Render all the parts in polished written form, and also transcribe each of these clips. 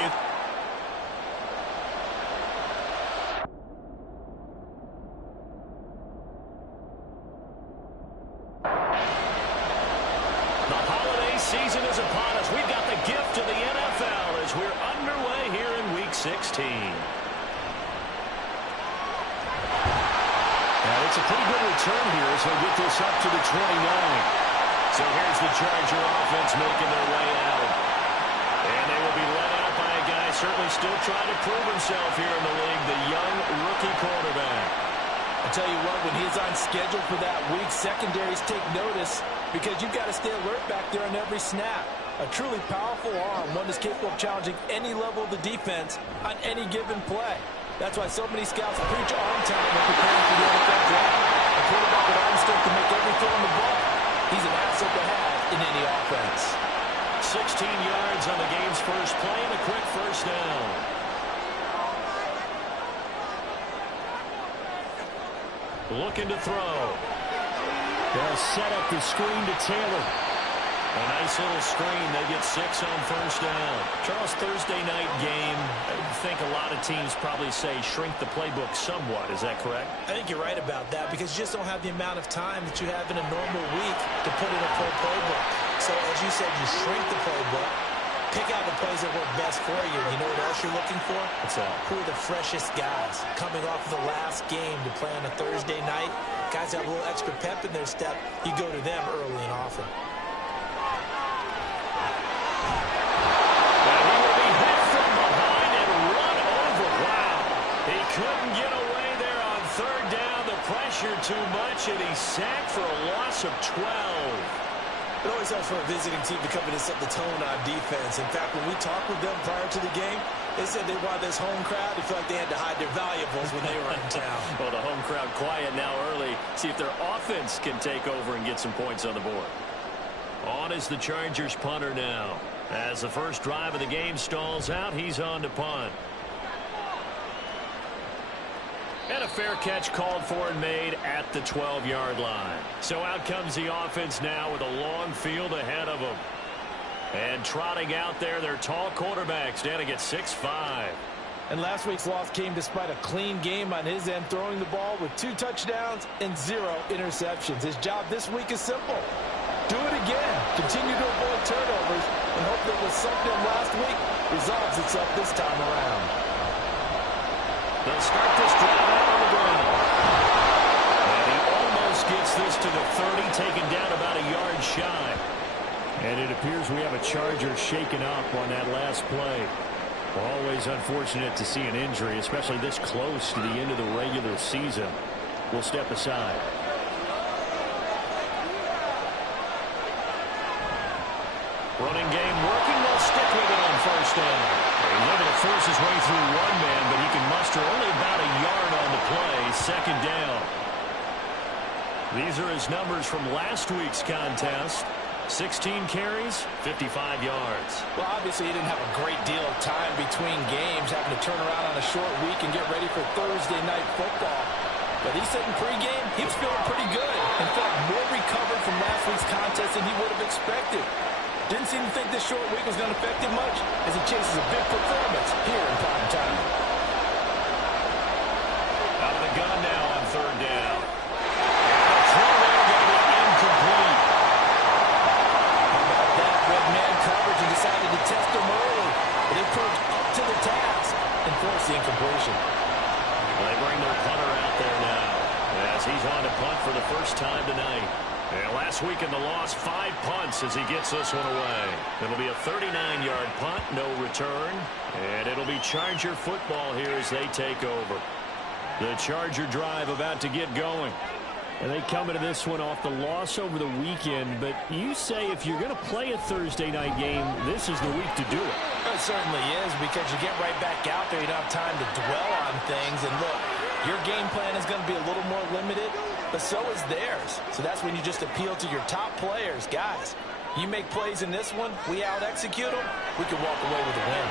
The holiday season is upon us. We've got the gift of the NFL as we're underway here in Week 16. And it's a pretty good return here as they'll get this up to the 29. So here's the Charger offense making their way out. And they will be led out by a guy certainly still trying to prove himself here in the league, the young rookie quarterback. I tell you what, when he's on schedule for that week, secondaries take notice because you've got to stay alert back there on every snap. A truly powerful arm, one that's capable of challenging any level of the defense on any given play. That's why so many scouts preach arm talent when preparing for the NFL draft. A quarterback with arm strength to make every throw in the ball. He's an asset to have in any offense. 16 yards on the game's first play and a quick first down. Looking to throw. They'll set up the screen to Taylor. A nice little screen. They get 6 on first down. Charles, Thursday night game, I think a lot of teams probably say shrink the playbook somewhat. Is that correct? I think you're right about that because you just don't have the amount of time that you have in a normal week to put in a full playbook. So as you said, you shrink the playbook, pick out the plays that work best for you. You know what else you're looking for? What's that? Who are the freshest guys coming off the last game to play on a Thursday night? Guys have a little extra pep in their step. You go to them early and often. Couldn't get away there on third down. The pressure too much, and he's sacked for a loss of 12. It always helps for a visiting team to come in and set the tone on defense. In fact, when we talked with them prior to the game, they said they wanted this home crowd to feel like they had to hide their valuables when they were in town. Well, the home crowd quiet now early. See if their offense can take over and get some points on the board. On is the Chargers punter now. As the first drive of the game stalls out, he's on to punt. And a fair catch called for and made at the 12-yard line. So out comes the offense now with a long field ahead of them. And trotting out there, their tall quarterback standing at 6'5". And last week's loss came despite a clean game on his end, throwing the ball with 2 touchdowns and 0 interceptions. His job this week is simple. Do it again. Continue to avoid turnovers and hope that what sunk them last week resolves itself this time around. They'll start this drive out on the ground. And he almost gets this to the 30, taken down about a yard shy. And it appears we have a Charger shaken up on that last play. Always unfortunate to see an injury, especially this close to the end of the regular season. We'll step aside. Running game working. They'll stick with it on first down. He's able to force his way through one man, but he can muster only about a yard on the play. Second down. These are his numbers from last week's contest. 16 carries, 55 yards. Well, obviously he didn't have a great deal of time between games, having to turn around on a short week and get ready for Thursday night football. But he said in pregame he was feeling pretty good. In fact, more recovered from last week's contest than he would have expected. Didn't seem to think this short week was going to affect him much as he chases a big performance here in prime time. Out of the gun now on third down. And the throw there going to be incomplete. How about that? Red man coverage and decided to test him early. But he proved up to the task and forced the incompletion. They bring their punter out there now as he's on to punt for the first time tonight. And last week in the loss, 5 punts as he gets this one away. It'll be a 39-yard punt, no return. And it'll be Charger football here as they take over. The Charger drive about to get going. And they come into this one off the loss over the weekend. But you say if you're going to play a Thursday night game, this is the week to do it. It certainly is because you get right back out there. You don't have time to dwell on things. And look, your game plan is going to be a little more limited, but so is theirs. So that's when you just appeal to your top players. Guys, you make plays in this one, we out-execute them, we can walk away with a win.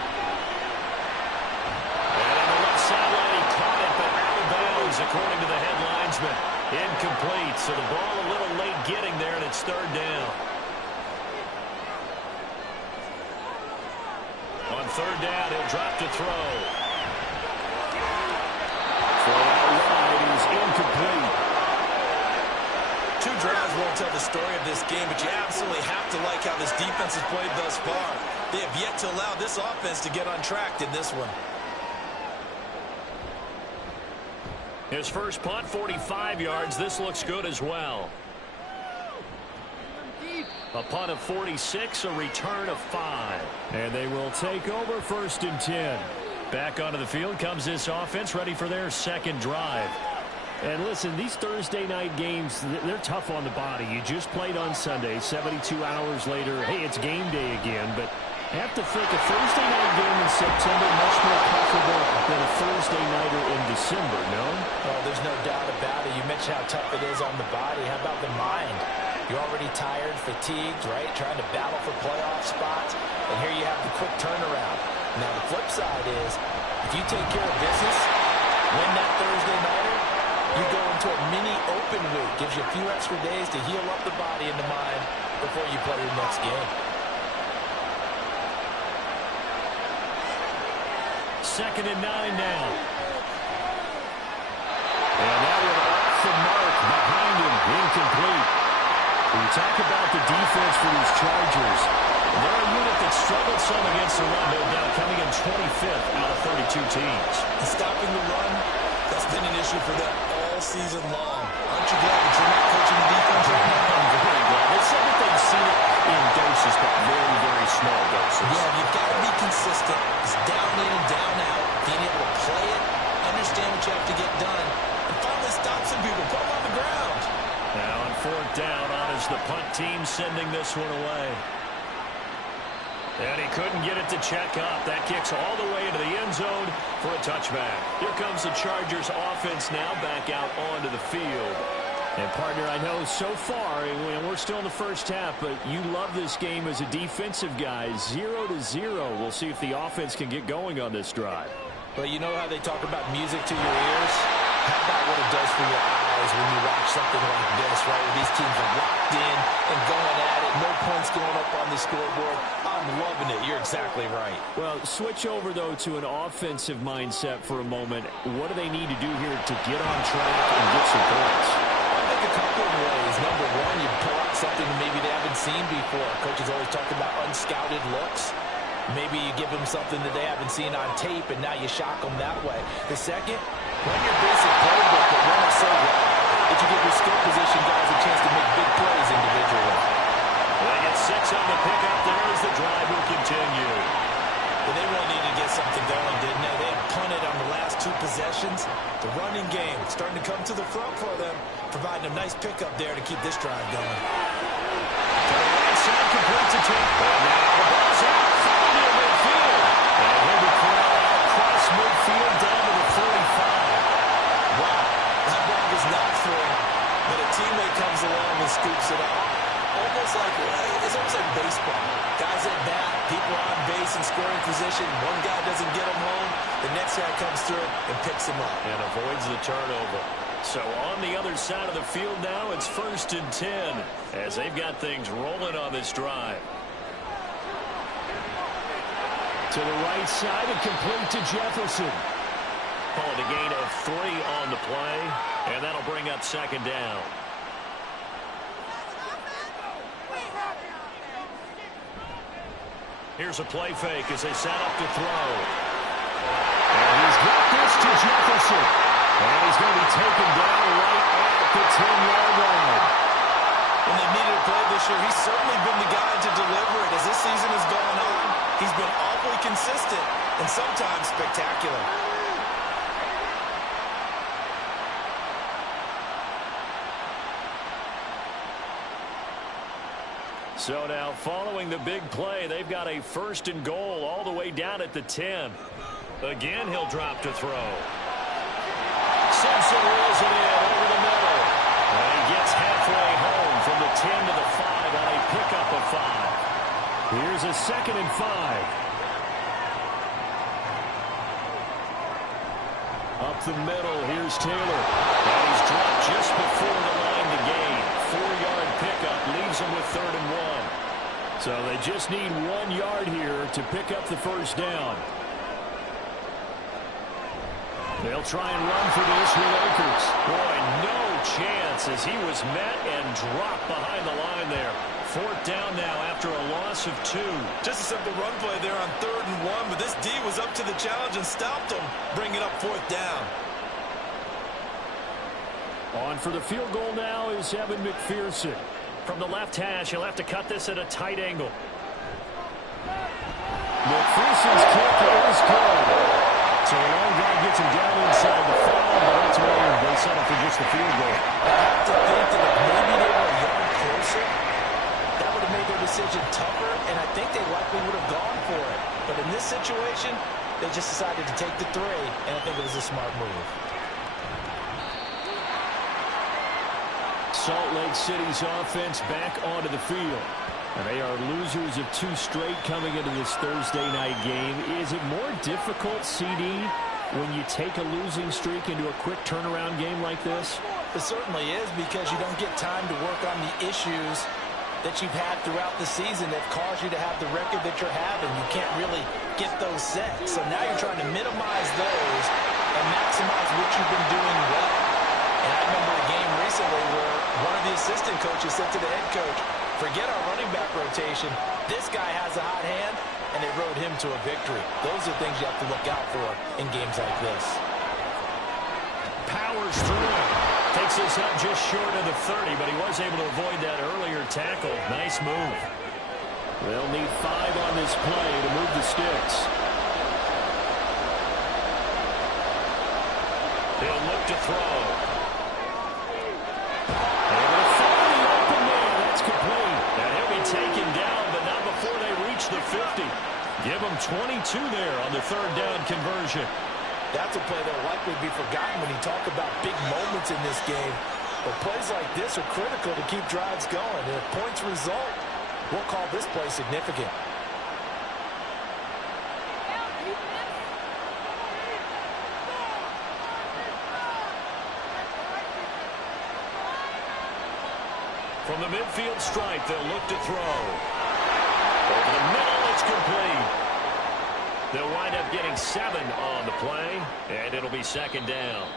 And on the left sideline, he caught it, but out of bounds, according to the head linesman. Incomplete, so the ball a little late getting there, and it's third down. On third down, he'll drop to throw. Throw out wide is incomplete. Two drives won't tell the story of this game, but you absolutely have to like how this defense has played thus far. They have yet to allow this offense to get on track in this one. His first punt, 45 yards. This looks good as well. A punt of 46, a return of 5. And they will take over 1st and 10. Back onto the field comes this offense, ready for their second drive. And listen, these Thursday night games, they're tough on the body. You just played on Sunday, 72 hours later. Hey, it's game day again, but have to think a Thursday night game in September much more comfortable than a Thursday nighter in December, no? Oh, there's no doubt about it. You mentioned how tough it is on the body. How about the mind? You're already tired, fatigued, right? Trying to battle for playoff spots. And here you have the quick turnaround. Now, the flip side is, if you take care of business, win that Thursday nighter, you go into a mini open week. Gives you a few extra days to heal up the body and the mind before you play your next game. 2nd and 9 now. And that one off the mark behind him, incomplete. When you talk about the defense for these Chargers, they're a unit that struggled some against the run, no doubt, coming in 25th out of 32 teams. Stopping the run, that's been an issue for them all season long. Aren't you glad that you're not coaching the defense right now? I'm very glad. They said that they've seen it in doses, but very, very small doses. Yeah, you've got to be consistent. It's down in and down out. Being able to play it, understand what you have to get done, and finally stop some people, put them on the ground. Now on 4th down, on is the punt team sending this one away. And he couldn't get it to check up. That kicks all the way into the end zone for a touchback. Here comes the Chargers offense now back out onto the field. And, partner, I know so far, and we're still in the first half, but you love this game as a defensive guy. 0-0. We'll see if the offense can get going on this drive. But you know how they talk about music to your ears? How about what it does for your eyes when you watch something like this, right? Where these teams are locked in and going at it. No points going up on the scoreboard. I'm loving it. You're exactly right. Well, switch over, though, to an offensive mindset for a moment. What do they need to do here to get on track and get some points? I think a couple of ways. Number one, you pull out something maybe they haven't seen before. Coaches always talk about unscouted looks. Maybe you give them something that they haven't seen on tape, and now you shock them that way. The second, run your basic playbook, but run it so well that you give your skill position guys a chance to make big plays individually. They get 6 on the pickup there as the drive will continue. But they really needed to get something going, didn't they? They had punted on the last 2 possessions. The running game starting to come to the front for them, providing a nice pickup there to keep this drive going. To the right side, complete to Tampa. And now the ball's out. Midfield. And he'll be caught out across midfield down to the 45. Wow, that ball was not free, but a teammate comes along and scoops it up. It's almost like baseball. Guys at bat, people on base in scoring position. One guy doesn't get him home, the next guy comes through and picks him up. And avoids the turnover. So on the other side of the field now, it's 1st and 10 as they've got things rolling on this drive. To the right side and complete to Jefferson. Called a gain of 3 on the play, and that'll bring up 2nd down. Here's a play fake as they set up to throw. And he's got this to Jefferson. And he's going to be taken down right at the 10-yard line. When they needed a play this year, he's certainly been the guy to deliver it. As this season has gone on, he's been awfully consistent and sometimes spectacular. So now following the big play, they've got a 1st and goal all the way down at the 10. Again, he'll drop to throw. Simpson rolls it in over the middle. And he gets halfway home from the 10 to the 5 on a pickup of 5. Here's a 2nd and 5. Up the middle, here's Taylor. And he's dropped just before the line to gain. 4-yard pickup leaves him with 3rd and 1. So they just need 1 yard here to pick up the first down. They'll try and run for this with Akers. Boy, no chance as he was met and dropped behind the line there. 4th down now after a loss of 2. Just a simple run play there on 3rd and 1, but this D was up to the challenge and stopped him, bringing up 4th down. On for the field goal now is Evan McPherson. From the left hash, he'll have to cut this at a tight angle. McPherson's kick is good. So a long guy gets him down inside the foul, but ultimately they settle for just the field goal. I have to think that if maybe they were a yard closer, that would have made their decision tougher, and I think they likely would have gone for it. But in this situation, they just decided to take the 3, and I think it was a smart move. Salt Lake City's offense back onto the field. And they are losers of 2 straight coming into this Thursday night game. Is it more difficult, CD, when you take a losing streak into a quick turnaround game like this? It certainly is, because you don't get time to work on the issues that you've had throughout the season that caused you to have the record that you're having. You can't really get those set. So now you're trying to minimize those and maximize what you've been doing well. And I remember a game recently where one of the assistant coaches said to the head coach, forget our running back rotation. This guy has a hot hand, and they rode him to a victory. Those are things you have to look out for in games like this. Powers through it. Takes us up just short of the 30, but he was able to avoid that earlier tackle. Nice move. They'll need 5 on this play to move the sticks. They'll look to throw. Taken down, but not before they reach the 50. Give them 22 there on the 3rd down conversion. That's a play that will likely be forgotten when you talk about big moments in this game. But plays like this are critical to keep drives going. And if points result, we'll call this play significant. From the midfield stripe, they'll look to throw. Over the middle, it's complete. They'll wind up getting 7 on the play, and it'll be 2nd down.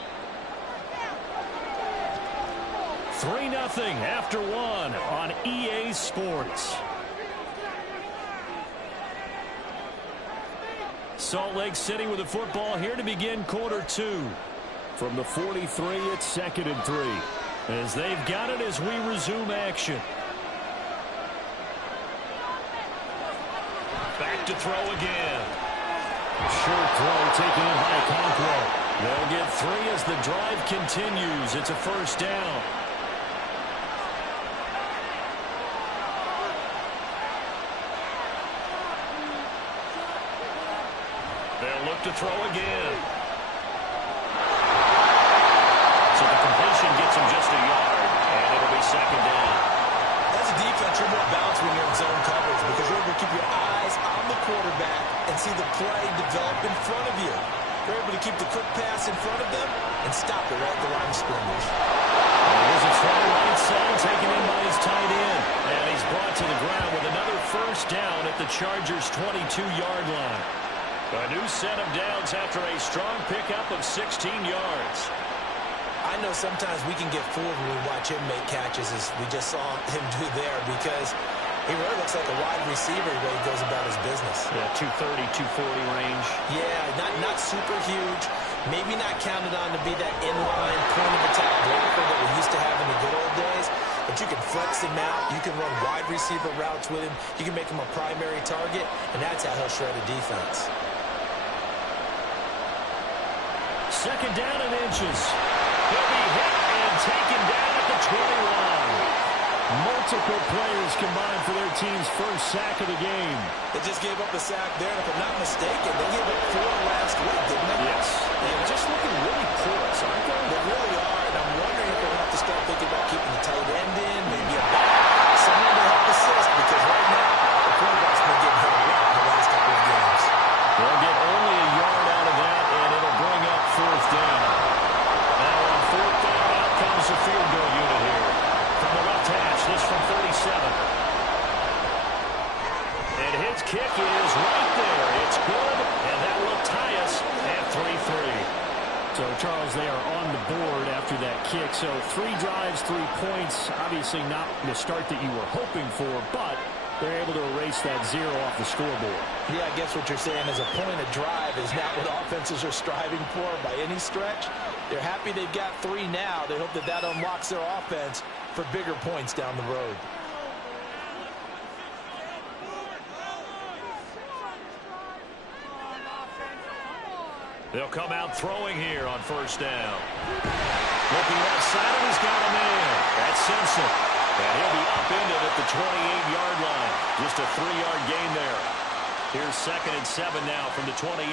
3-0 after 1 on EA Sports. Salt Lake City with the football here to begin quarter 2. From the 43, it's 2nd and 3. As they've got it as we resume action. Back to throw again. Short throw taken in by Okonkwo. They'll get 3 as the drive continues. It's a 1st down. They'll look to throw again. So the completion gets him just a yard, and it'll be 2nd down. As a defense, you're more balanced when you're in zone coverage because you're able to keep your eyes on the quarterback and see the play develop in front of you. You're able to keep the quick pass in front of them and stop it right at the line of scrimmage. There's a throw right side taken in by his tight end. And he's brought to the ground with another 1st down at the Chargers' 22-yard line. A new set of downs after a strong pickup of 16 yards. I know sometimes we can get fooled when we watch him make catches, as we just saw him do there, because he really looks like a wide receiver the way he goes about his business. Yeah, 230, 240 range. Yeah, not super huge. Maybe not counted on to be that inline point-of-attack blocker that we used to have in the good old days. But you can flex him out. You can run wide receiver routes with him. You can make him a primary target, and that's how he'll shred a defense. 2nd down and inches. He'll be hit and taken down at the 20 line. Multiple players combined for their team's 1st sack of the game. They just gave up a sack there, and if I'm not mistaken, they gave up 4 last week, didn't they? Yes. They're just looking really porous, aren't they? They really are, and I'm wondering if they'll have to start thinking about keeping the tight end in, maybe a back, someone to help assist, because right now, the quarterback's been getting hit a lot in the last couple of games. They'll get only a yard out of that, and it'll bring up 4th down. Now on 4th down, out comes the field goal unit here. From the left hash, this from 37. Charles, they are on the board after that kick. So 3 drives, 3 points. Obviously not the start that you were hoping for, but they're able to erase that 0 off the scoreboard. Yeah, I guess what you're saying is a point of drive is not what offenses are striving for by any stretch. They're happy they've got 3 now. They hope that that unlocks their offense for bigger points down the road. They'll come out throwing here on first down. Looking left side, and he's got a man. That's Simpson. And he'll be upended at the 28-yard line. Just a 3-yard gain there. Here's 2nd and 7 now from the 28.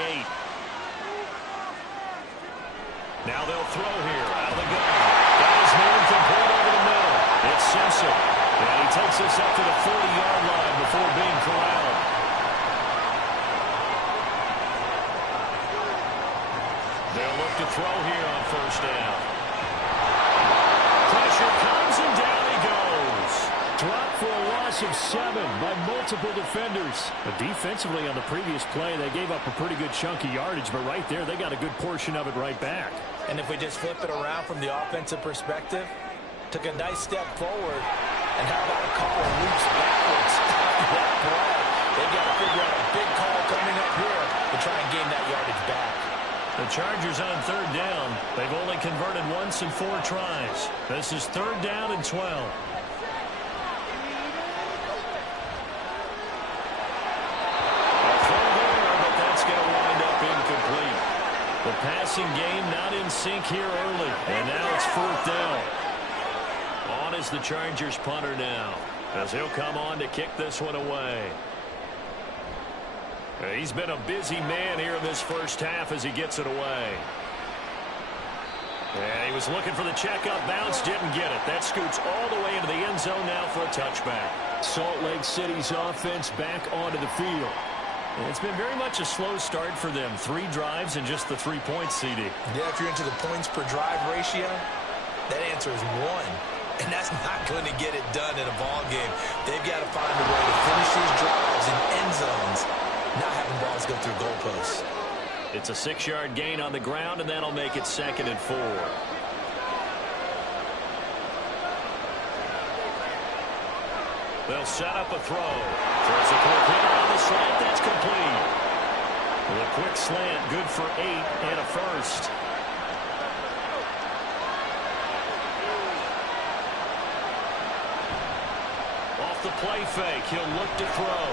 Now they'll throw here out of the gun. Got his man complete over the middle. It's Simpson. And he takes us up to the 40-yard line before being corralled. They'll look to throw here on first down. Pressure comes, and down he goes. Dropped for a loss of 7 by multiple defenders. But defensively on the previous play, they gave up a pretty good chunk of yardage, but right there, they got a good portion of it right back. And if we just flip it around from the offensive perspective, took a nice step forward, and how about a couple of leaps backwards after that play? They've got to figure out a big call coming up here to try and gain that yardage back. The Chargers on 3rd down. They've only converted once in 4 tries. This is 3rd down and 12. But that's going to wind up incomplete. The passing game not in sync here early. And now it's 4th down. On is the Chargers punter now, as he'll come on to kick this one away. He's been a busy man here in this first half as he gets it away. And he was looking for the checkup bounce, didn't get it. That scoots all the way into the end zone now for a touchback. Salt Lake City's offense back onto the field. And it's been very much a slow start for them. 3 drives and just the 3 points, CD. Yeah, if you're into the points per drive ratio, that answer is 1. And that's not going to get it done in a ball game. They've got to find a way to finish these drives in end zones, not having balls go through goalposts. It's a 6-yard gain on the ground, and that'll make it 2nd and 4. They'll set up a throw. Throws a quick hitter on the slant. That's complete. With a quick slant, good for 8 and a first. Off the play fake, he'll look to throw.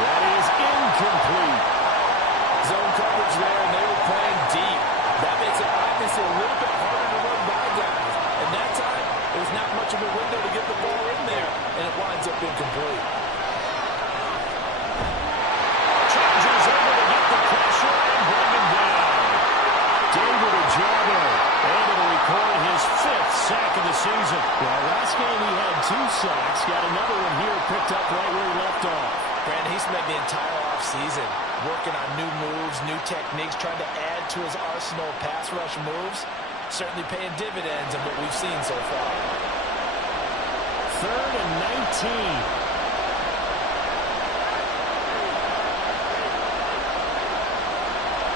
That is incomplete. Zone coverage there, and they were playing deep. That makes it obviously a little bit harder to run by guys. And that time, there's not much of a window to get the ball in there, and it winds up incomplete. Chargers able to get the pressure and bring him down. David Ojabo able to record his 5th sack of the season. Well, last game he had 2 sacks. Got another one here picked up right where he left off. Brandon, he spent the entire offseason working on new moves, new techniques, trying to add to his arsenal of pass rush moves. Certainly paying dividends in what we've seen so far. 3rd and 19.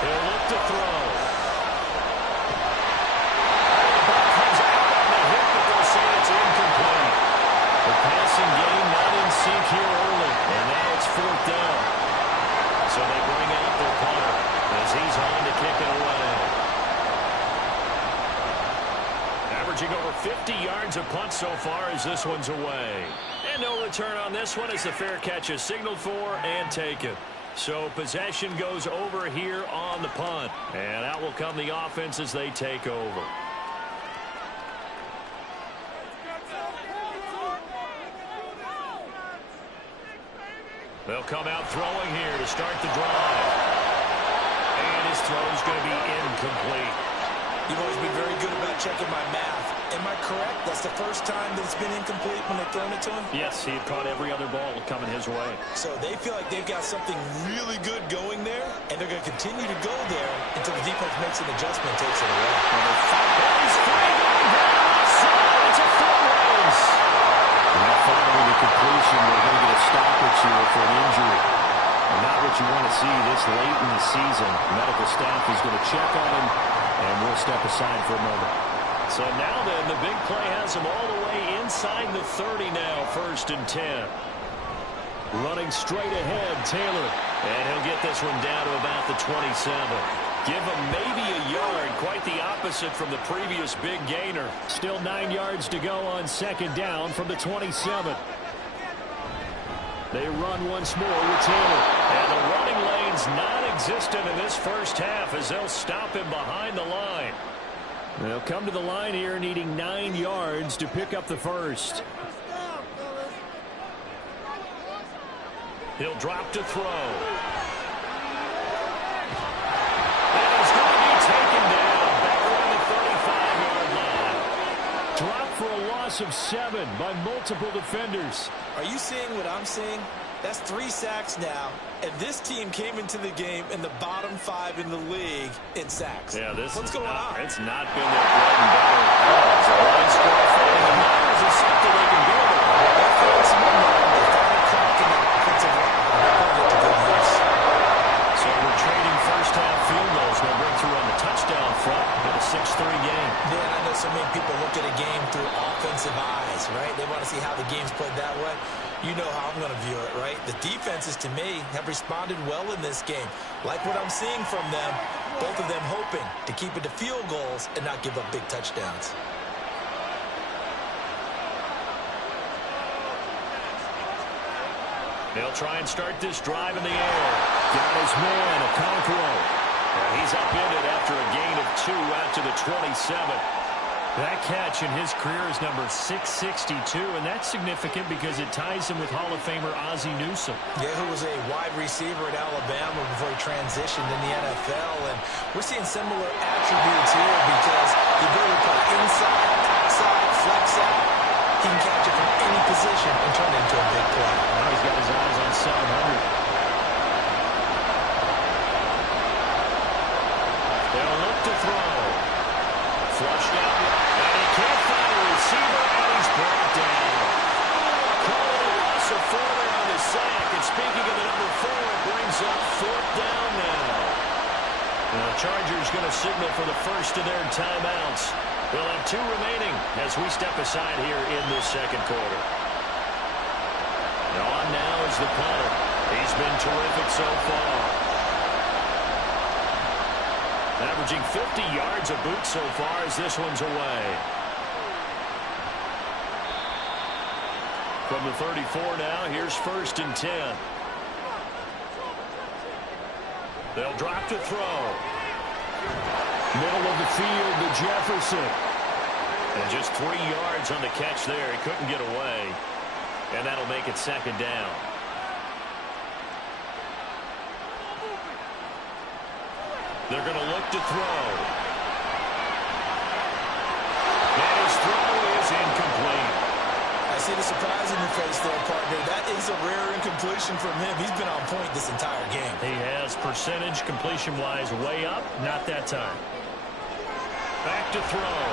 He'll look to throw. The ball comes out on the hit, but they'll say it's incomplete. The passing game not in sync here early, and now it's 4th down. So they bring out their punter as he's on to kick it away. Averaging over 50 yards a punt so far as this one's away. And no return on this one as the fair catch is signaled for and taken. So possession goes over here on the punt. And out will come the offense as they take over. They'll come out throwing here to start the drive. And his throw's going to be incomplete. You've always been very good about checking my math. Am I correct? That's the first time that it's been incomplete when they've thrown it to him? Yes, he had caught every other ball coming his way. So they feel like they've got something really good going there, and they're going to continue to go there until the defense makes an adjustment and takes it away. He's free going down. It's a foot race. And following the completion, they're going to get a stoppage here for an injury. And not with what you want to see this late in the season. Medical staff is going to check on him, and we'll step aside for a moment. So now then, the big play has him all the way inside the 30 now, 1st and 10. Running straight ahead, Taylor. And he'll get this one down to about the 27. Give him maybe a yard. Quite the opposite from the previous big gainer. Still 9 yards to go on 2nd down from the 27. They run once more with Taylor. And the running lane's non-existent in this first half as they'll stop him behind the line. They'll come to the line here needing 9 yards to pick up the first. He'll drop to throw. And he's going to be taken down back around the 35-yard line. Dropped for a loss of 7 by multiple defenders. Are you seeing what I'm seeing? That's 3 sacks now, and this team came into the game in the bottom 5 in the league in sacks. Yeah, What's going on? It's not been their bread and butter. It's a line score fighting, and that is something they can build on. They're throwing some momentum. They found a crack in the offensive line. They're putting it to good use. So we're trading first-half field goals. No breakthrough on the touchdown front. Got a 6-3 game. Dan, I know so many people look at a game through offensive eyes, right? They want to see how the game's played that way. You know how I'm going to view it, right? The defenses, to me, have responded well in this game. Like what I'm seeing from them, both of them hoping to keep it to field goals and not give up big touchdowns. They'll try and start this drive in the air. Got his man, Okonkwo. He's upended after a gain of 2 out to the 27. That catch in his career is number 662, and that's significant because it ties him with Hall of Famer Ozzie Newsome. Yeah, who was a wide receiver at Alabama before he transitioned in the NFL. And we're seeing similar attributes here because the ability to play inside, outside, flex out. He can catch it from any position and turn it into a big play. Now he's got his eyes on 700. They'll look to throw. Flushed out. And he can't find a receiver, and he's brought down. Calling a loss of 4 on the sack. And speaking of the number 4, it brings up 4th down now. The Chargers going to signal for the first of their timeouts. We'll have 2 remaining as we step aside here in this second quarter. On now is the punter. He's been terrific so far. Averaging 50 yards a boot so far as this one's away. From the 34 now, here's 1st and 10. They'll drop to throw. Middle of the field to Jefferson. And just 3 yards on the catch there. He couldn't get away. And that'll make it 2nd down. They're going to look to throw. And his throw is incomplete. I see the surprise in your face there, partner. That is a rare incompletion from him. He's been on point this entire game. He has percentage completion-wise way up. Not that time. Back to throw.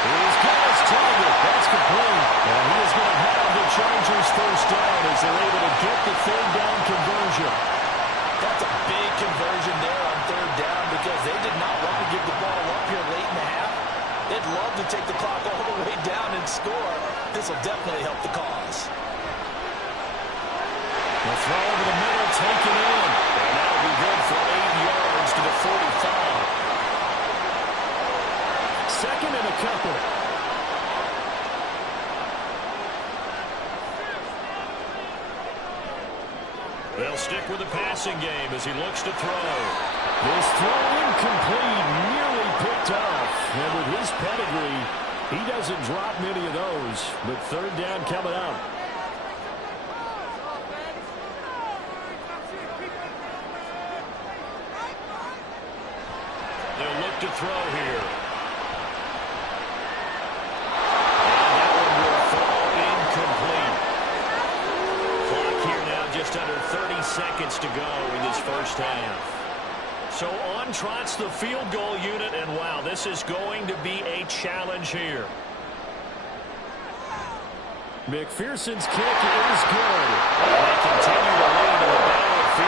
He's got his target. That's complete. And he is going to have the Chargers first down as they're able to get the 3rd down conversion. That's a big conversion there on 3rd down because they did not want to give the ball up here late in the half. They'd love to take the clock all the way down and score. This will definitely help the cause. The throw over the middle, taken in. And that'll be good for 8 yards to the 45. 2nd and a couple. They'll stick with the passing game as he looks to throw. This throw incomplete, nearly picked off. And with his pedigree, he doesn't drop many of those. But 3rd down coming up. They'll look to throw here. Just under 30 seconds to go in this first half. So on trots the field goal unit, and wow, this is going to be a challenge here. McPherson's kick is good. And they continue to lead in the battle of field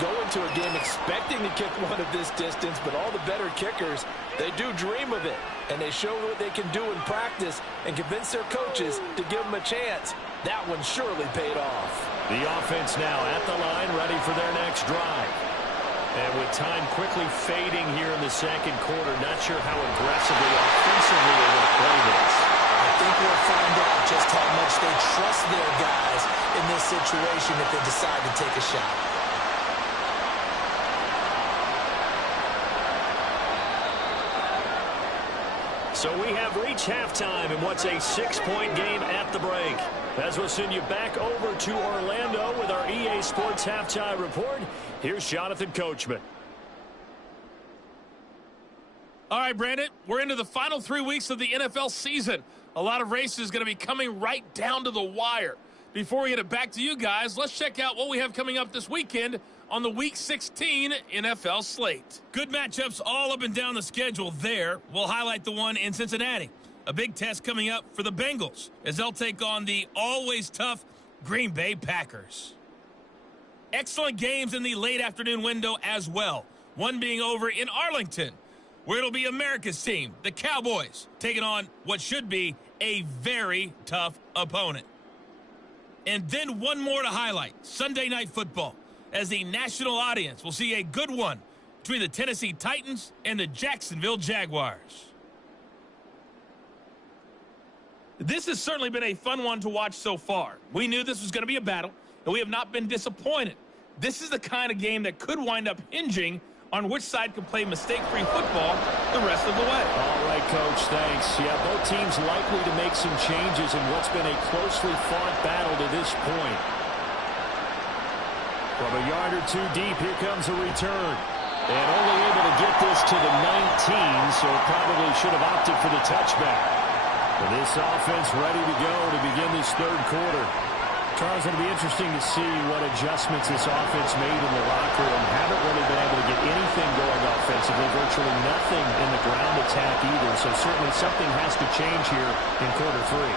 go into a game expecting to kick one at this distance, but all the better kickers, they do dream of it. And they show what they can do in practice and convince their coaches to give them a chance. That one surely paid off. The offense now at the line, ready for their next drive. And with time quickly fading here in the second quarter, not sure how aggressively, offensively they will play this. I think we'll find out just how much they trust their guys in this situation if they decide to take a shot. So we have reached halftime in what's a 6-point game at the break. As we'll send you back over to Orlando with our EA Sports Halftime Report, here's Jonathan Coachman. All right, Brandon, we're into the final 3 weeks of the NFL season. A lot of races going to be coming right down to the wire. Before we get it back to you guys, let's check out what we have coming up this weekend on the Week 16 NFL slate. Good matchups all up and down the schedule there. We'll highlight the one in Cincinnati. A big test coming up for the Bengals as they'll take on the always tough Green Bay Packers. Excellent games in the late afternoon window as well. One being over in Arlington, where it'll be America's team, the Cowboys, taking on what should be a very tough opponent. And then one more to highlight, Sunday Night Football, as the national audience will see a good one between the Tennessee Titans and the Jacksonville Jaguars. This has certainly been a fun one to watch so far. We knew this was going to be a battle, and we have not been disappointed. This is the kind of game that could wind up hinging on which side can play mistake-free football the rest of the way. All right, Coach, thanks. Yeah, both teams likely to make some changes in what's been a closely fought battle to this point. From a yard or two deep, here comes a return. And only able to get this to the 19, so probably should have opted for the touchback. And this offense ready to go to begin this third quarter. Charles, it'll be interesting to see what adjustments this offense made in the locker room. Haven't really been able to get anything going offensively, virtually nothing in the ground attack either. So certainly something has to change here in quarter three.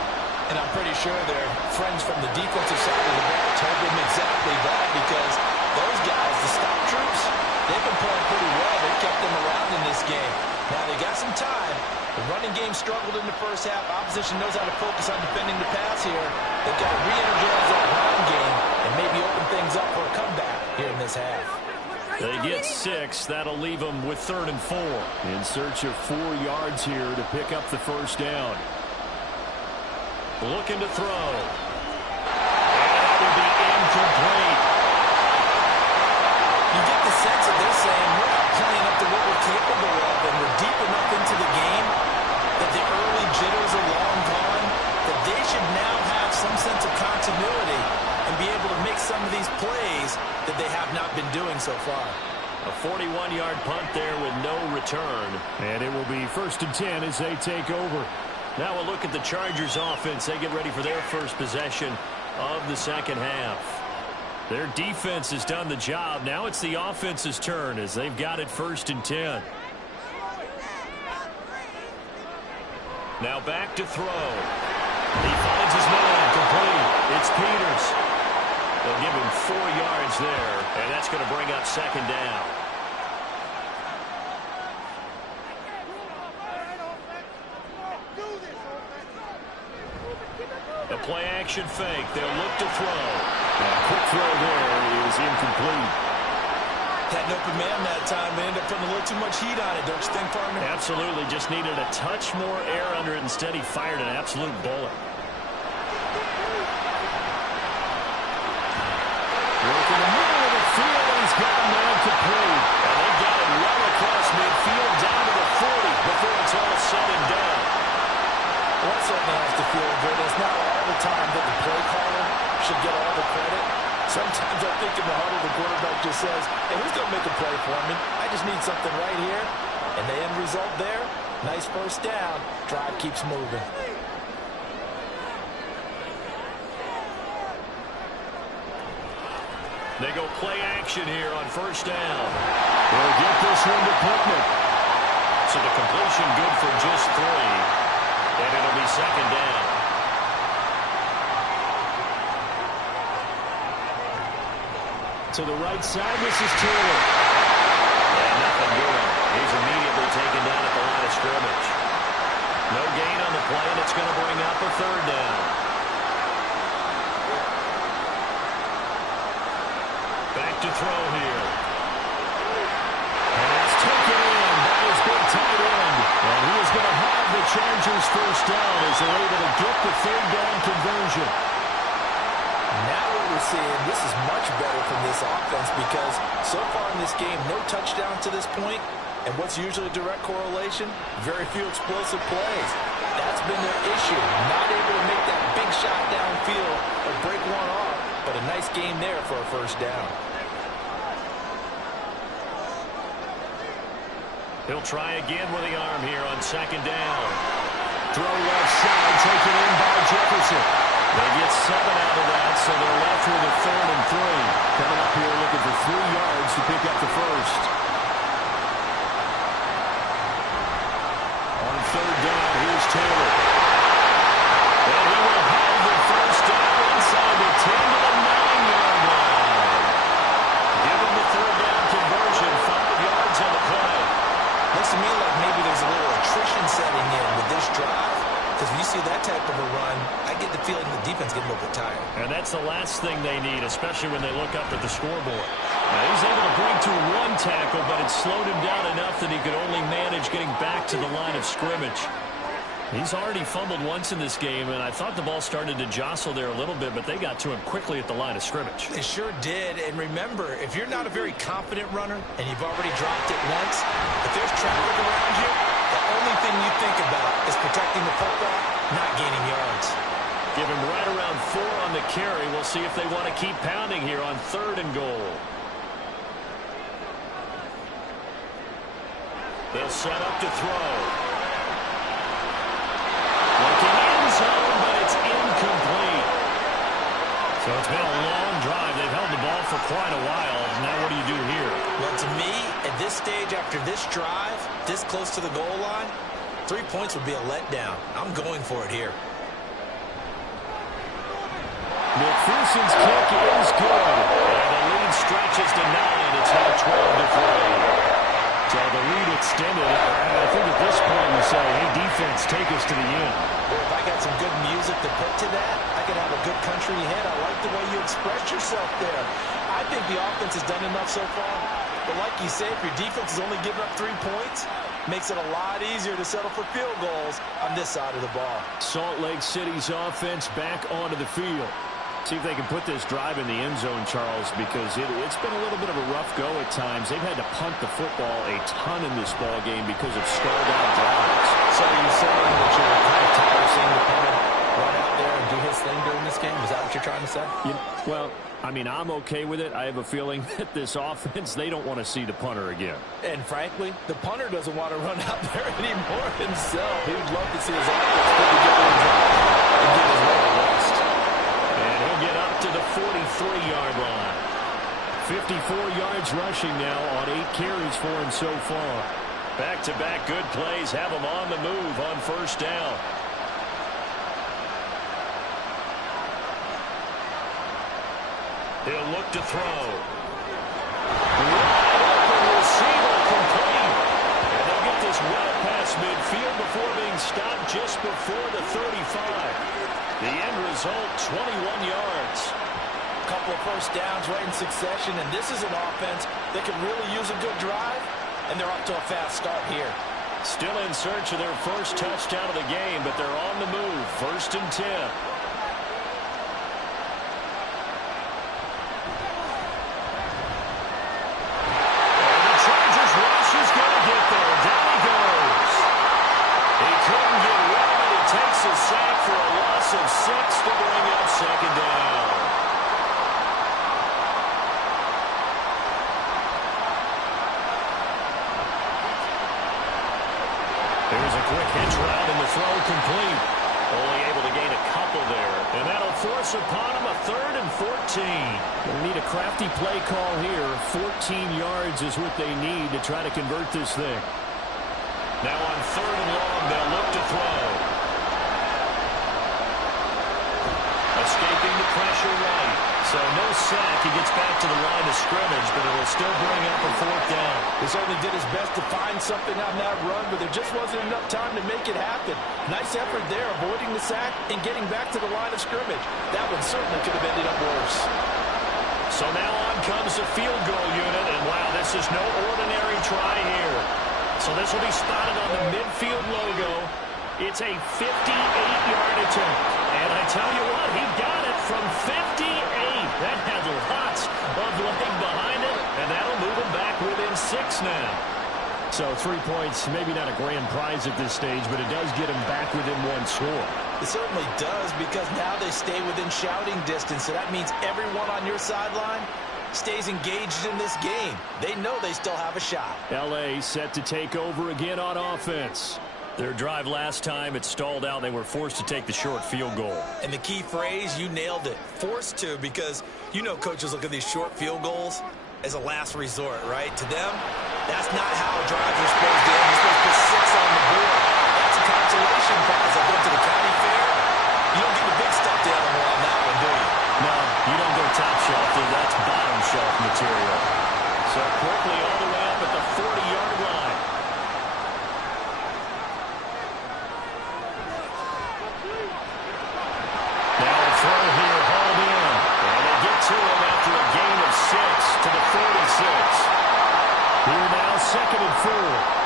And I'm pretty sure their friends from the defensive side of the ball told them exactly that, because those guys, the stop troops, they've been playing pretty well. They've kept them around in this game. Now they got some time. The running game struggled in the first half. Opposition knows how to focus on defending the pass here. They've got to re-energize that ground game and maybe open things up for a comeback here in this half. They get 6. That'll leave them with 3rd and 4. In search of 4 yards here to pick up the first down. Looking to throw. And that will be incomplete. You get the sense that they're saying we're not playing up to what we're capable of, and we're deep enough into the game that the early jitters are long gone, that they should now have some sense of continuity and be able to make some of these plays that they have not been doing so far. A 41-yard punt there with no return. And it will be 1st and 10 as they take over. Now we'll look at the Chargers offense. They get ready for their first possession of the second half. Their defense has done the job. Now it's the offense's turn as they've got it 1st and 10. Now back to throw. He finds his man complete. It's Peters. They'll give him 4 yards there, and that's going to bring up 2nd down. The play-action fake. They'll look to throw. That quick throw there is incomplete. Had an open man that time, but ended up putting a little too much heat on it, don't you think, partner? Absolutely. Just needed a touch more air under it. Instead, he fired an absolute bullet. Work in the middle of the field, and he's got a man complete. And they got it well across midfield down to the 40 before it's all said and done. Well, that certainly has to feel good. It's not all the time that the play caller should get all the credit. Sometimes I think in the huddle, the quarterback just says, hey, who's going to make a play for me? I just need something right here. And the end result there, nice first down. Drive keeps moving. They go play action here on 1st down. They'll get this one to Pittman. So the completion good for just 3. And it'll be 2nd down. To the right side, this is Taylor. And nothing doing. He's immediately taken down at the line of scrimmage. No gain on the play, and it's going to bring up a third down. Back to throw here. And it's taken in by his big tight end. And he is going to have the Chargers first down as they're able to get the third down conversion. Now what we're seeing, this is much better from this offense because so far in this game, no touchdown to this point. And what's usually a direct correlation? Very few explosive plays. That's been their issue. Not able to make that big shot downfield or break one off, but a nice game there for a first down. He'll try again with the arm here on second down. Throw left side, taken in by Jefferson. They get 7 out of that, so they're left with a 3rd and 3. Coming up here looking for 3 yards to pick up the first. On third down, here's Taylor. And he will have the first down inside the 10 to the 9-yard line. Give him the third down conversion, 5 yards on the play. Looks to me like maybe there's a little attrition setting in with this drive. Because when you see that type of a run, I get the feeling the defense getting a little bit tired. And that's the last thing they need, especially when they look up at the scoreboard. Now, he's able to bring to 1 tackle, but it slowed him down enough that he could only manage getting back to the line of scrimmage. He's already fumbled once in this game, and I thought the ball started to jostle there a little bit, but they got to him quickly at the line of scrimmage. They sure did. And remember, if you're not a very confident runner and you've already dropped it once, if there's traffic around you, the only thing you think about is protecting the football, not gaining yards. Give him right around 4 on the carry. We'll see if they want to keep pounding here on 3rd and goal. They'll set up to throw. Looking end zone, but it's incomplete. So it's been a long drive. They've held the ball for quite a while. Now what do you do here? Well, to me, at this stage after this drive, this close to the goal line, 3 points would be a letdown. I'm going for it here. McPherson's kick is good. And the lead stretches to 9. It's now 12-3. So the lead extended. I think at this point you say, hey, defense, take us to the end. Well, if I got some good music to put to that, I could have a good country hit. I like the way you express yourself there. I think the offense has done enough so far. But like you say, if your defense is only giving up 3 points, makes it a lot easier to settle for field goals on this side of the ball. Salt Lake City's offense back onto the field. See if they can put this drive in the end zone, Charles, because it's been a little bit of a rough go at times. They've had to punt the football a ton in this ball game because of stalled-out drives. So you're saying that you're kind of tired of seeing the punter run out there and do his thing during this game? Is that what you're trying to say? Well, I mean, I'm okay with it. I have a feeling that this offense, they don't want to see the punter again. And frankly, the punter doesn't want to run out there anymore himself. He would love to see his offense put together a drive and give his leg a rest. And he'll get up to the 43-yard line. 54 yards rushing now on 8 carries for him so far. Back-to-back good plays have him on the move on first down. He'll look to throw. Wide open receiver complete. And they'll get this well past midfield before being stopped just before the 35. The end result, 21 yards. A couple of first downs right in succession, and this is an offense that could really use a good drive, and they're off to a fast start here. Still in search of their first touchdown of the game, but they're on the move. 1st and 10. Sack for a loss of 6 to bring up second down. There's a quick hitch route and the throw complete. Only able to gain a couple there. And that'll force upon him a 3rd and 14. They'll need a crafty play call here. 14 yards is what they need to try to convert this thing. Now on 3rd and long, they'll look to throw. Escaping the pressure right. So no sack. He gets back to the line of scrimmage, but it will still bring up a 4th down. He certainly did his best to find something on that run, but there just wasn't enough time to make it happen. Nice effort there, avoiding the sack and getting back to the line of scrimmage. That one certainly could have ended up worse. So now on comes the field goal unit, and wow, this is no ordinary try here. So this will be spotted on the midfield logo. It's a 58-yard attempt. And I tell you what, he got it from 58. That had lots of leg behind it, and that'll move him back within 6 now. So 3 points, maybe not a grand prize at this stage, but it does get him back within 1 score. It certainly does, because now they stay within shouting distance, so that means everyone on your sideline stays engaged in this game. They know they still have a shot. L.A. set to take over again on offense. Their drive last time, it stalled out. They were forced to take the short field goal. And the key phrase, you nailed it, forced to, because you know coaches look at these short field goals as a last resort, right? To them, that's not how drives are supposed to end. You're supposed to put 6 on the board. That's a consolation prize. I've been to the county fair. You don't get the big stuffed animal on that one, do you? No, you don't go top shelf, dude. That's bottom shelf material. So quickly all the way up at the 40-yard line. Now a throw here, hauled in. And they get to him after a gain of 6 to the 46. Here now, 2nd and 4.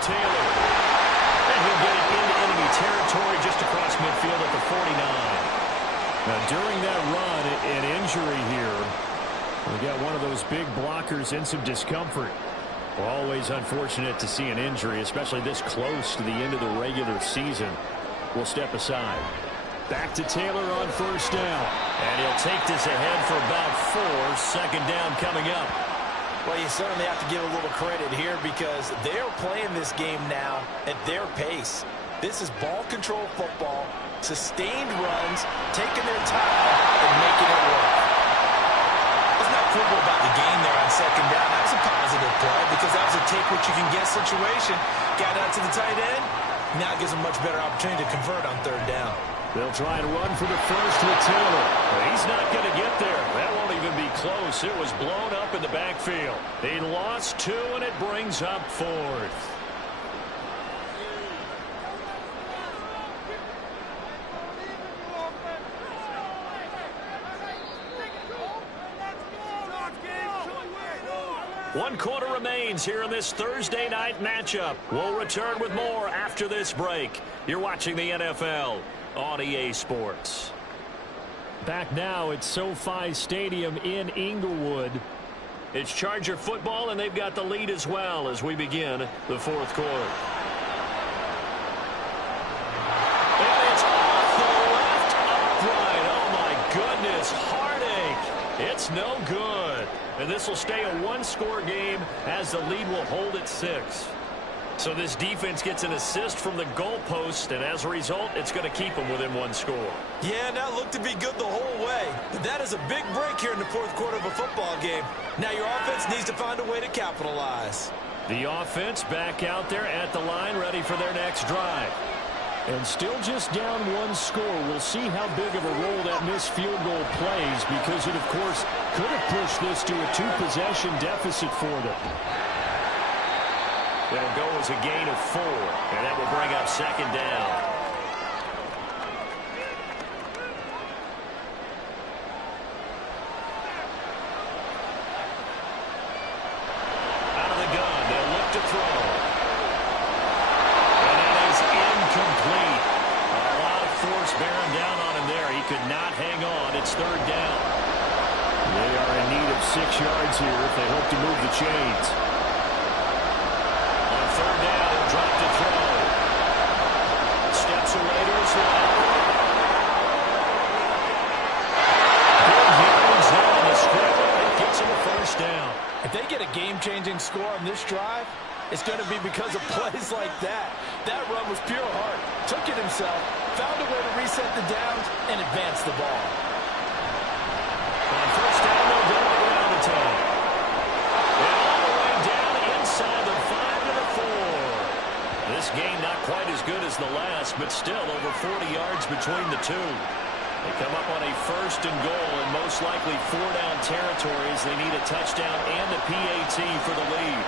Taylor. And he'll get it into enemy territory just across midfield at the 49. Now, during that run, an injury here. We got one of those big blockers in some discomfort. Always unfortunate to see an injury, especially this close to the end of the regular season. We'll step aside. Back to Taylor on 1st down. And he'll take this ahead for about 4. 2nd down coming up. Well, you certainly have to give a little credit here, because they're playing this game now at their pace. This is ball control football, sustained runs, taking their time and making it work. Let's not quibble about the game there on 2nd down. That was a positive play, because that was a take-what-you-can-get situation. Got out to the tight end. Now it gives them much better opportunity to convert on 3rd down. They'll try and run for the first with Taylor. He's not going to get there. That won't even be close. It was blown up in the backfield. He lost 2, and it brings up 4th. One quarter remains here in this Thursday night matchup. We'll return with more after this break. You're watching the NFL on EA Sports. Back now at SoFi Stadium in Inglewood. It's Charger football, and they've got the lead as well as we begin the 4th quarter. And it's off the left upright. Oh, my goodness. Heartache. It's no good. And this will stay a 1-score game as the lead will hold at 6. So this defense gets an assist from the goalpost, and as a result, it's going to keep them within 1 score. Yeah, that looked to be good the whole way. But that is a big break here in the 4th quarter of a football game. Now your offense needs to find a way to capitalize. The offense back out there at the line, ready for their next drive. And still just down 1 score. We'll see how big of a role that missed field goal plays, because it, of course, could have pushed this to a 2-possession deficit for them. It'll go as a gain of 4, and that will bring up 2nd down. Out of the gun, they'll look to throw. And that is incomplete. A lot of force bearing down on him there. He could not hang on. It's 3rd down. They are in need of 6 yards here if they hope to move the chains. 3rd down, he'll drop to throw. Steps away to his left. Big yards there on the script. It gets him a 1st down. If they get a game-changing score on this drive, it's going to be because of plays like that. That run was pure heart. Took it himself, found a way to reset the downs, and advance the ball. On 1st down, they'll go around the 10. And all the way down inside the 5 to the 4. This game not quite as good as the last, but still over 40 yards between the two. They come up on a 1st and goal in most likely 4-down territory as they need a touchdown and a PAT for the lead.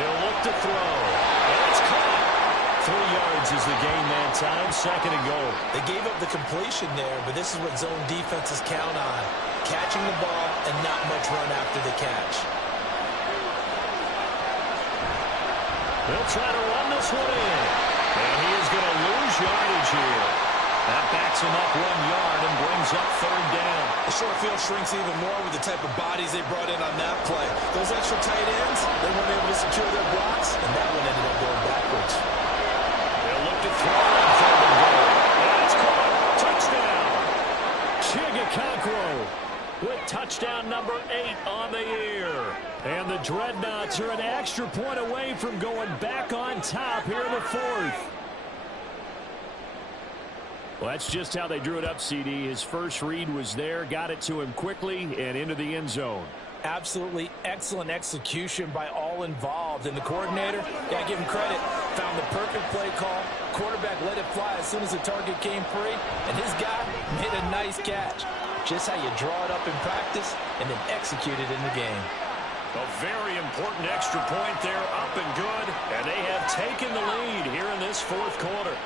They'll look to throw. And it's caught. 3 yards is the gain that time. 2nd and goal. They gave up the completion there, but this is what zone defenses count on. Catching the ball and not much run after the catch. They'll try to run this one in. And he is going to lose yardage here. That backs him up 1 yard and brings up 3rd down. The short field shrinks even more with the type of bodies they brought in on that play. Those extra tight ends, they weren't able to secure their blocks, and that one ended up going backwards. They'll look to throw on 3rd and goal. And it's caught. Touchdown. Chigakakwo with touchdown number 8 on the year. And the Dreadnoughts are an extra point away from going back on top here in the 4th. Well, that's just how they drew it up, CD. His first read was there, got it to him quickly, and into the end zone. Absolutely excellent execution by all involved. And the coordinator, got to give him credit, found the perfect play call. Quarterback let it fly as soon as the target came free, and his guy made a nice catch. Just how you draw it up in practice and then execute it in the game. A very important extra point there, up and good, and they have taken the lead here in this 4th quarter.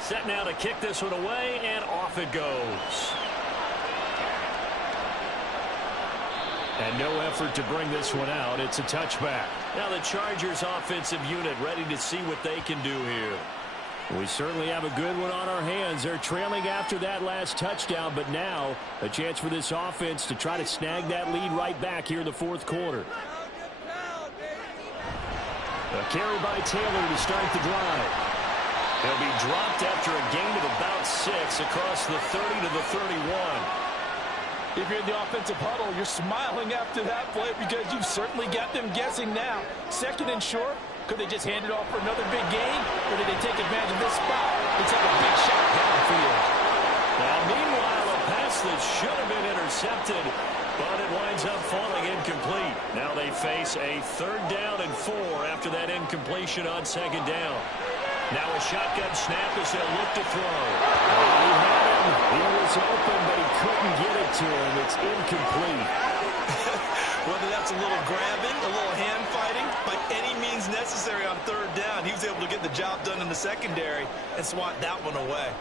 Set now to kick this one away, and off it goes. And no effort to bring this one out. It's a touchback. Now the Chargers offensive unit ready to see what they can do here. We certainly have a good one on our hands. They're trailing after that last touchdown, but now a chance for this offense to try to snag that lead right back here in the 4th quarter. A carry by Taylor to start the drive. He'll be dropped after a gain of about 6 across the 30 to the 31. If you're in the offensive huddle, you're smiling after that play because you've certainly got them guessing now. 2nd and short. Could they just hand it off for another big gain? Or did they take advantage of this spot and take a big shot downfield? Now, meanwhile, a pass that should have been intercepted, but it winds up falling incomplete. Now they face a 3rd down and 4 after that incompletion on 2nd down. Now a shotgun snap as they'll look to throw. He had him. He was open, but he couldn't get it to him. It's incomplete. Whether that's a little grabbing, a little hand fighting, by any means necessary on 3rd down, he was able to get the job done in the secondary and swat that one away.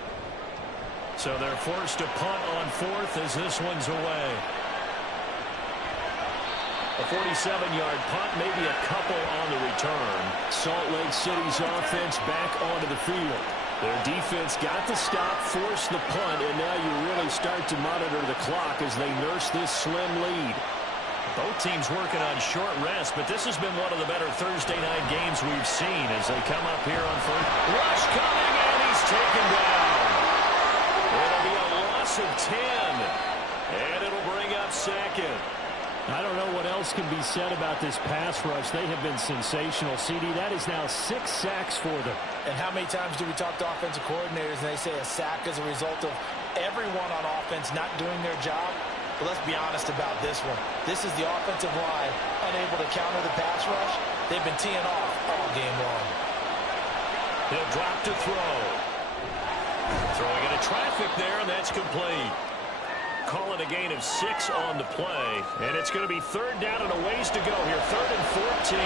So they're forced to punt on 4th as this one's away. A 47-yard punt, maybe a couple on the return. Salt Lake City's offense back onto the field. Their defense got the stop, forced the punt, and now you really start to monitor the clock as they nurse this slim lead. Both teams working on short rest, but this has been one of the better Thursday night games we've seen as they come up here on 4th. Rush coming, and he's taken down. It'll be a loss of 10, and it'll bring up 2nd. I don't know what else can be said about this pass rush. They have been sensational. CD, that is now 6 sacks for them. And how many times do we talk to offensive coordinators and they say a sack is a result of everyone on offense not doing their job? But let's be honest about this one. This is the offensive line unable to counter the pass rush. They've been teeing off all game long. He'll drop to throw. Throwing into traffic there, and that's complete. Calling a gain of 6 on the play, and it's going to be 3rd down and a ways to go here. 3rd and 14.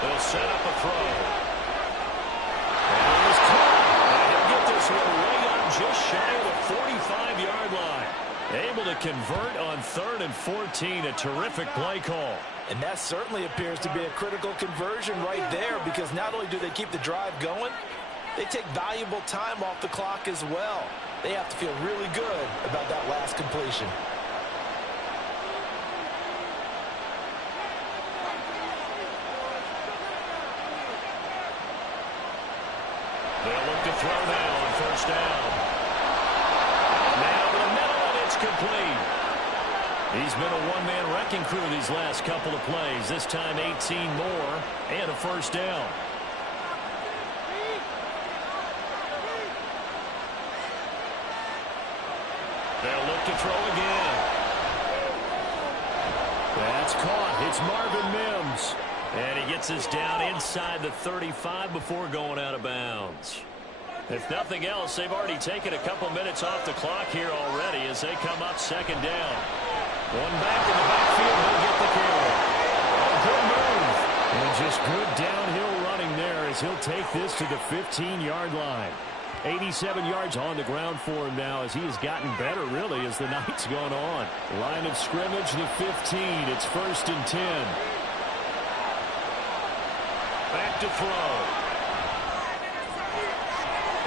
They'll set up a throw. And it was caught. And he'll get this one way up just shy of the 45-yard line. Able to convert on 3rd and 14. A terrific play call. And that certainly appears to be a critical conversion right there because not only do they keep the drive going, they take valuable time off the clock as well. They have to feel really good about that last completion. They'll look to throw now on 1st down. Now to the middle, and it's complete. He's been a one-man wrecking crew these last couple of plays. This time 18 more and a 1st down. They'll look to throw again. That's caught. It's Marvin Mims. And he gets us down inside the 35 before going out of bounds. If nothing else, they've already taken a couple minutes off the clock here already as they come up second down. One back in the backfield. He'll get the carry. A good move. And just good downhill running there as he'll take this to the 15-yard line. 87 yards on the ground for him now as he has gotten better, really, as the night's gone on. Line of scrimmage, the 15. It's 1st and 10. Back to throw.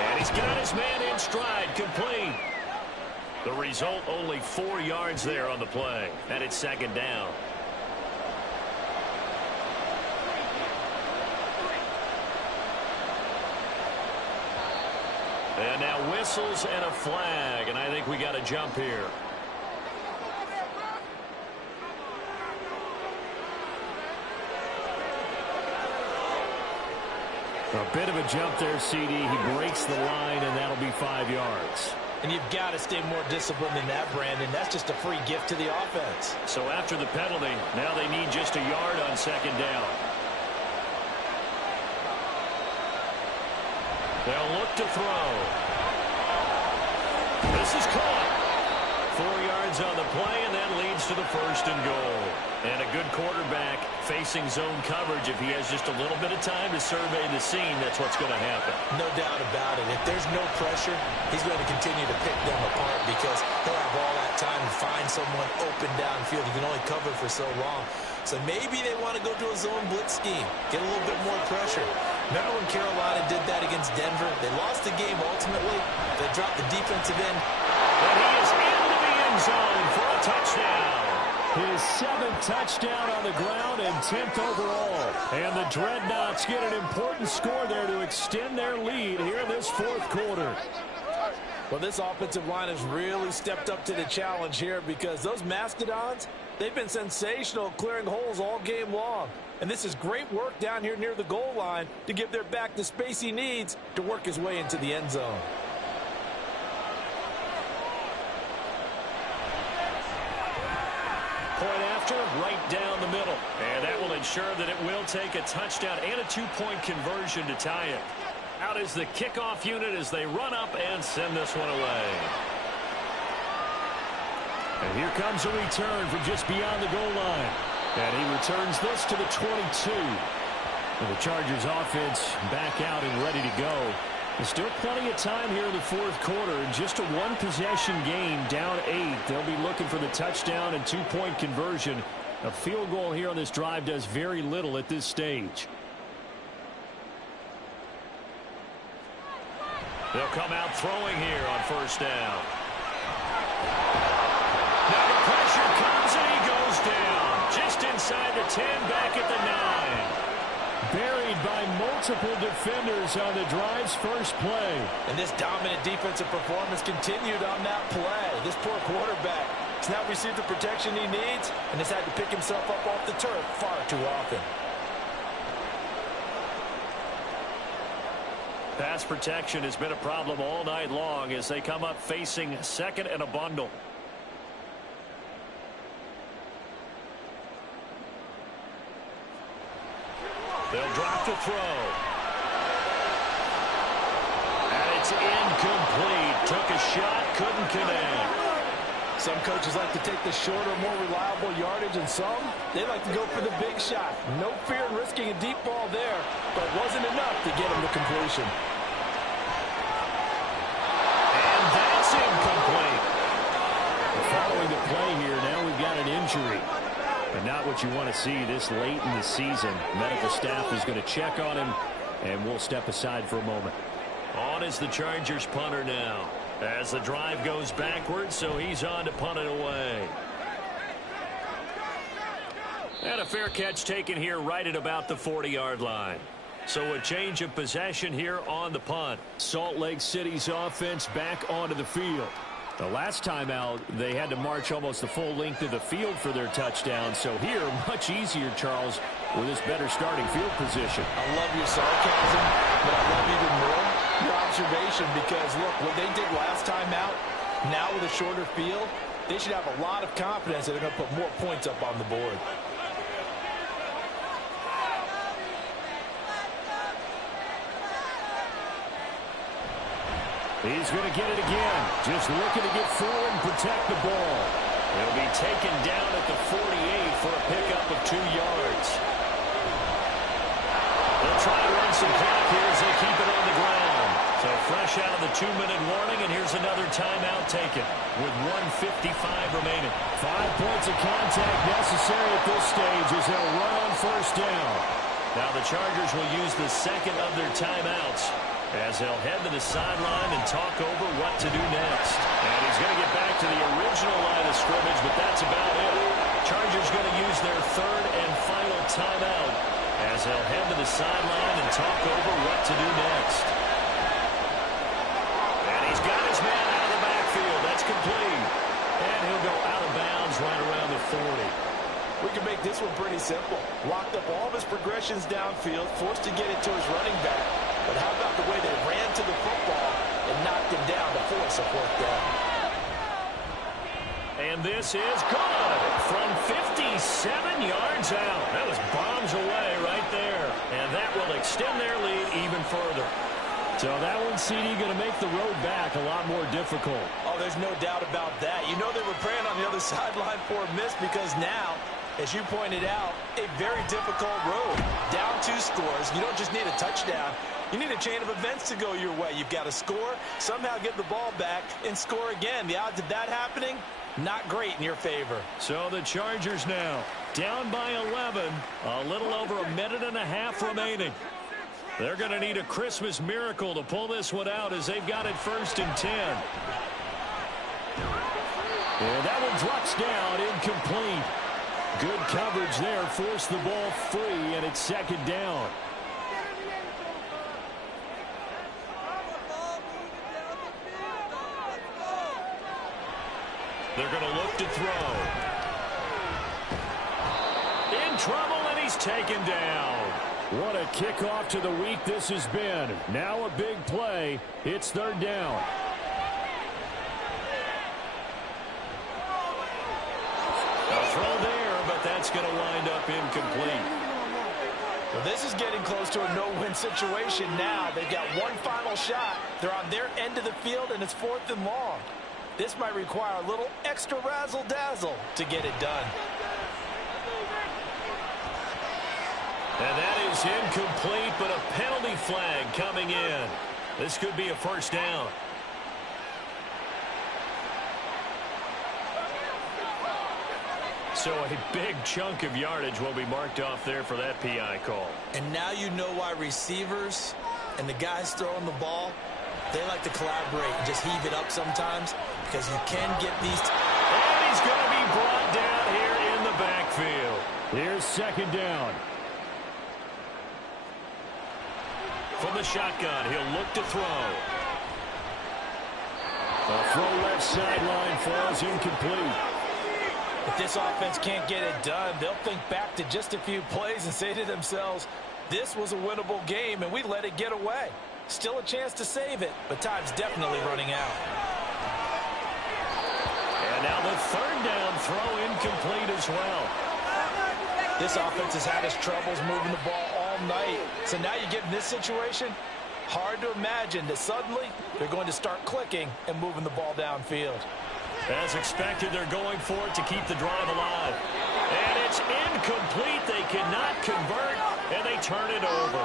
And he's got his man in stride, complete. The result, only 4 yards there on the play. And it's second down. And now whistles and a flag, and I think we got a jump here. A bit of a jump there, CD. He breaks the line, and that'll be 5 yards. And you've got to stay more disciplined than that, Brandon. That's just a free gift to the offense. So after the penalty, now they need just a yard on second down. They'll look to throw. This is caught. 4 yards on the play, and that leads to the 1st and goal. And a good quarterback facing zone coverage. If he has just a little bit of time to survey the scene, that's what's going to happen. No doubt about it. If there's no pressure, he's going to continue to pick them apart because he'll have all that time to find someone open downfield. He can only cover for so long. So maybe they want to go to a zone blitz scheme, get a little bit more pressure. Remember when Carolina did that against Denver? They lost the game ultimately. They dropped the defensive end. And he is into the end zone for a touchdown. His 7th touchdown on the ground and 10th overall. And the Dreadnoughts get an important score there to extend their lead here in this 4th quarter. Well, this offensive line has really stepped up to the challenge here because those Mastodons, they've been sensational clearing holes all game long. And this is great work down here near the goal line to give their back the space he needs to work his way into the end zone. Point after, right down the middle. And that will ensure that it will take a touchdown and a 2-point conversion to tie it. Out is the kickoff unit as they run up and send this one away. And here comes a return from just beyond the goal line. And he returns this to the 22. And the Chargers offense back out and ready to go. There's still plenty of time here in the 4th quarter. Just a 1-possession game, down 8. They'll be looking for the touchdown and 2-point conversion. A field goal here on this drive does very little at this stage. They'll come out throwing here on 1st down. Now the pressure comes and he goes down. Just inside the 10, back at the 9. Buried by multiple defenders on the drive's first play. And this dominant defensive performance continued on that play. This poor quarterback has not received the protection he needs and has had to pick himself up off the turf far too often. Pass protection has been a problem all night long as they come up facing 2nd and a bundle. They'll drop to throw. And it's incomplete. Took a shot, couldn't connect. Some coaches like to take the shorter, more reliable yardage, and some, they like to go for the big shot. No fear in risking a deep ball there, but it wasn't enough to get him to completion. And that's incomplete. Following the play here, now we've got an injury. But not what you want to see this late in the season. Medical staff is going to check on him, and we'll step aside for a moment. On is the Chargers punter now. As the drive goes backwards, so he's on to punt it away. And a fair catch taken here right at about the 40-yard line. So a change of possession here on the punt. Salt Lake City's offense back onto the field. The last time out, they had to march almost the full length of the field for their touchdown. So here, much easier, Charles, with this better starting field position. I love your sarcasm, but I love even more your observation because, look, what they did last time out, now with a shorter field, they should have a lot of confidence that they're going to put more points up on the board. He's going to get it again. Just looking to get forward and protect the ball. He'll be taken down at the 48 for a pickup of 2 yards. They'll try to run some clock here as they keep it on the ground. So fresh out of the 2-minute warning, and here's another timeout taken with 1:55 remaining. 5 points of contact necessary at this stage as they'll run on first down. Now the Chargers will use the second of their timeouts as they'll head to the sideline and talk over what to do next. And he's going to get back to the original line of scrimmage, but that's about it. Chargers going to use their third and final timeout as they'll head to the sideline and talk over what to do next. And he's got his man out of the backfield. That's complete. And he'll go out of bounds right around the 40. We can make this one pretty simple. Locked up all of his progressions downfield, forced to get it to his running back. But how about the way they ran to the football and knocked him down to force a fourth down? And this is good from 57 yards out. That was bombs away right there. And that will extend their lead even further. So that one, CD, going to make the road back a lot more difficult. Oh, there's no doubt about that. You know they were praying on the other sideline for a miss because now, as you pointed out, a very difficult road. Down 2 scores. You don't just need a touchdown. You need a chain of events to go your way. You've got to score, somehow get the ball back, and score again. The odds of that happening, not great in your favor. So the Chargers now down by 11, a little over a minute and a half remaining. They're going to need a Christmas miracle to pull this one out as they've got it 1st and 10. And that one drops down, incomplete. Good coverage there, forced the ball free, and it's 2nd down. They're going to look to throw. In trouble, and he's taken down. What a kickoff to the week this has been. Now a big play. It's 3rd down. A throw there, but that's going to wind up incomplete. Well, this is getting close to a no-win situation now. They've got one final shot. They're on their end of the field, and it's 4th and long. This might require a little extra razzle-dazzle to get it done. And that is incomplete, but a penalty flag coming in. This could be a 1st down. So a big chunk of yardage will be marked off there for that PI call. And now you know why receivers and the guys throwing the ball, they like to collaborate and just heave it up sometimes because you can get these. And he's going to be brought down here in the backfield. Here's 2nd down. From the shotgun, he'll look to throw. A throw left sideline falls incomplete. If this offense can't get it done, they'll think back to just a few plays and say to themselves, this was a winnable game and we let it get away. Still a chance to save it, but time's definitely running out. And now the 3rd down throw incomplete as well. This offense has had its troubles moving the ball all night. So now you get in this situation, hard to imagine that suddenly they're going to start clicking and moving the ball downfield. As expected, they're going for it to keep the drive alive. And it's incomplete. They cannot convert, and they turn it over.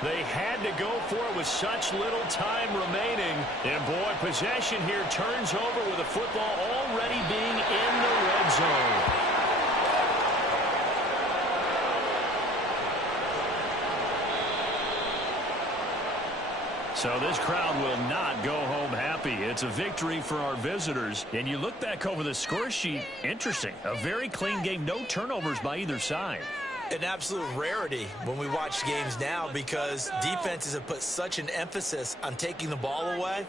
They had to go for it with such little time remaining. And, boy, possession here turns over with the football already being in the red zone. So this crowd will not go home happy. It's a victory for our visitors. And you look back over the score sheet, interesting. A very clean game, no turnovers by either side. An absolute rarity when we watch games now because defenses have put such an emphasis on taking the ball away.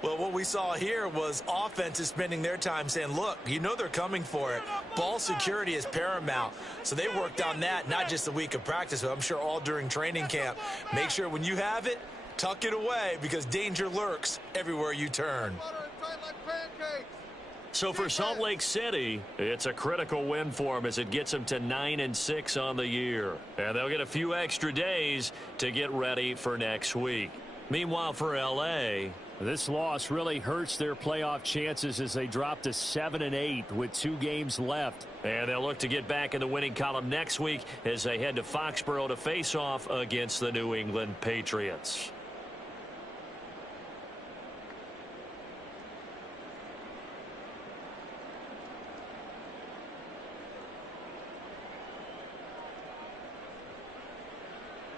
Well, what we saw here was offenses spending their time saying, look, you know they're coming for it. Ball security is paramount. So they worked on that, not just a week of practice, but I'm sure all during training camp. Make sure when you have it, tuck it away because danger lurks everywhere you turn. So for Salt Lake City, it's a critical win for them as it gets them to 9-6 on the year. And they'll get a few extra days to get ready for next week. Meanwhile, for L.A., this loss really hurts their playoff chances as they drop to 7-8 with 2 games left. And they'll look to get back in the winning column next week as they head to Foxborough to face off against the New England Patriots.